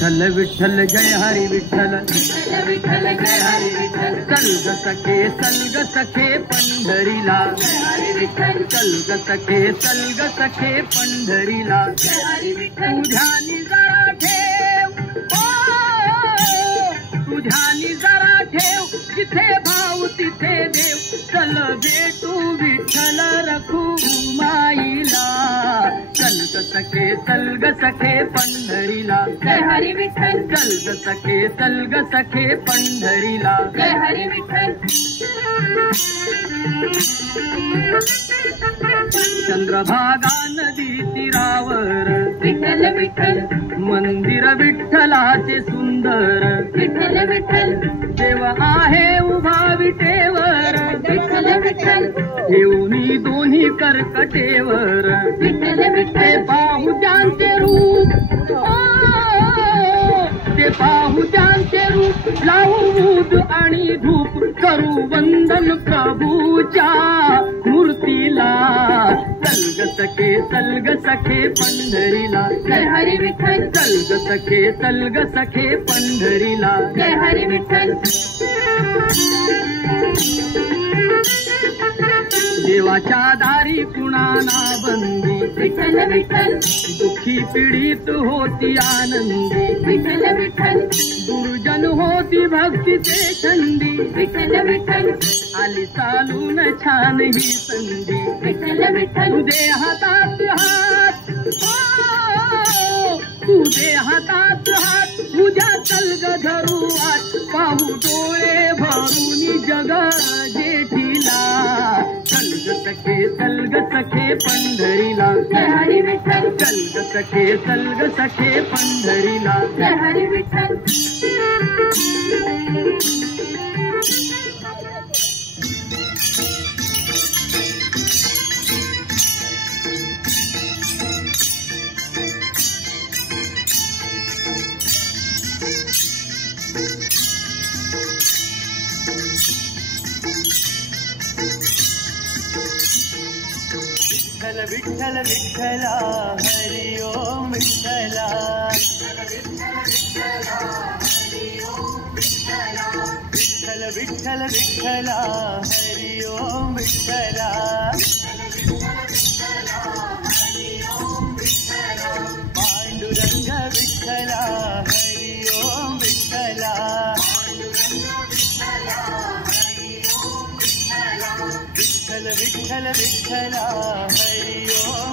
विठ्ठल विठ्ठल जय हरी विठ्ठल, विठ्ठल विठ्ठल जय हरी विठ्ठल. चल ग सखे पंढरीला, जय हरी विठ्ठल. चल ग सखे पंढरीला. जय हरी विठ्ठल. तुझ्यानी जरा ठेव, तुझ्यानी जरा ठेव, जिथे भाव तिथे देव. चल भेटू विठ्ठल रखुमाईला, चल ग सखे पंढरीला. जय हरी विठ्ठल. चल ग सखे पंढरीला. जय हरी विठ्ठल. चंद्रभागा नदी तीरावर, विठ्ठल विठ्ठल. मंदिर विठ्ठलाचे सुंदर. विठ्ठल विठ्ठल. देव आहे उभा विटेवर, विठ्ठल विठ्ठल. ठेवणी दोन्ही कर्कटेवर. विठ्ठल ते विठ्ठल. पाहू त्यांचे रूप, ते पाहू त्यांचे रूप. लावू मूद आणि धूप, करू वंदन प्रभूच्या मूर्तीला. चल ग सखे पंढरीला. जय हरी विठ्ठल. चल ग सखे पंढरीला. जय हरी विठ्ठल. देवाच्या दारी कुणाना बंदी, विठ्ठल विठ्ठल. दुःखी पीडित होती आनंदी. विठ्ठल विठ्ठल. दुर्जन होती भक्तीचे छंदी. विठ्ठल विठ्ठल. आली चालून छान ही संधी. विठ्ठल विठ्ठल. तुझे हातात हात, तुझे हातात हात. तुझ्या चल ग धरू आत, पाहू डोळे भरून जग जेठीला. चल ग सखे पंढरीला. जय हरी विठ्ठल. चल ग सखे पंढरीला. जय हरी विठ्ठल. विठ्ठल विठ्ठल हरि ओम विठ्ठला. विठ्ठल विठ्ठल विठ्ठला हरि ओम विठ्ठला. पांडुरंग विठ्ठला हरि ओम विठ्ठला. विठ्ठल विठ्ठल विठ्ठला हरि ओम